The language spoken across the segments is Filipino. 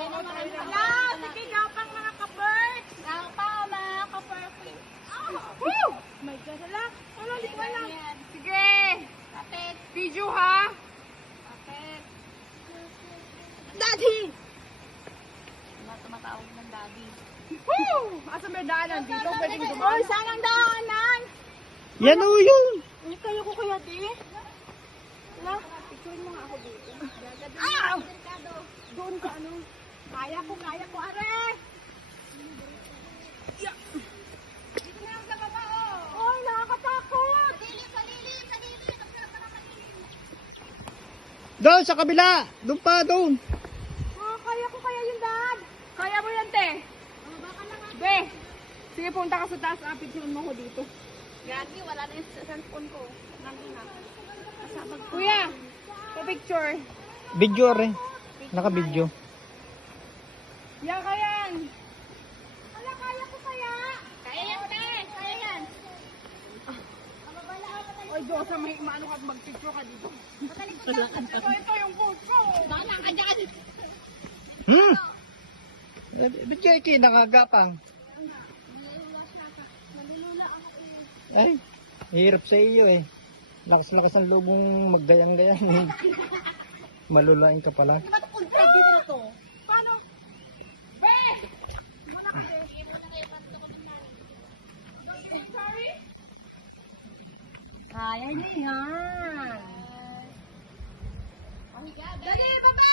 Hala, sige daw pang mga ka-bird. Nakapa mga ka-perfect. Woo! My God, hala. Hala, di ko alam. Sige. Kapit. Video ha. Kapit. Daddy! Tumatawag ng daddy. Woo! Asa may daanan dito? Pwedeng dumaan. Uy, saan ang daanan? Yan o yun. Hindi kayo ko kaya di. Hala, picturein mo nga ako dito. Ah! Doon ka ano. Kaya ko, are. Yeah. Dito na lang sa baba, oh. Oy, nakakatakot. Palilim. Doon sa kabila. Doon pa, doon. Oh, kaya ko kaya yun, Dad. Kaya mo yan, te. Be. Sige, punta ka sa taas. Picturein mo ko dito. Gagi, wala na yung cellphone ko. Nandun na. Kuya, pa-picture. Video rin. Naka-video. Yan ka yan. Hala, kaya ko kaya. Kaya yan, te. Kaya yan. Oy, Diyosa, may maano ka mag-picture ka dito. Ito yung puso. Bala ka dyan. Ba't kaya kayo nakagapang? Ay, hirap sa iyo eh. Lakas-lakas ang lubong maggayang-gayang. Malulain ka pala. Ba't ultra dito na to? Paano? Be! Wala ka eh. Sorry? Kaya niya yan. Dali, baba!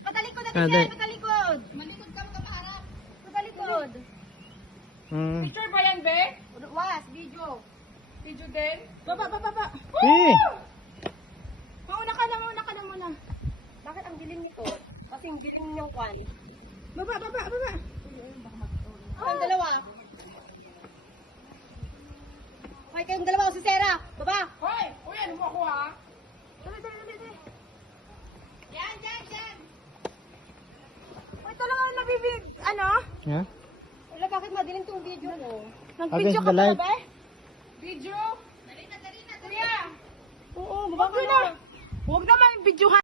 Patalikod natin Ah, siya, dali. patalikod. Malikod ka makaharap. Patalikod. Picture ba yan, Be? Was, video. Video din? Baba. Eh, Mauna ka na muna. Bakit ang dilim nito? Kasi ang dilim niyang kwan. Baba. Ang dalawa. Hoy, kayong dalawa si Sarah. Baba. Hoy! Uy, ano mo ako ha? Dali. Yan. Uy, talaga nabibig. Ano? yeah. Wala, bakit madilim tong video mo? Nag-video Against ka the pa light. ba? Video? Dali na. Kuya! Oo, baba ka Huwag na. na. Huwag naman videohan.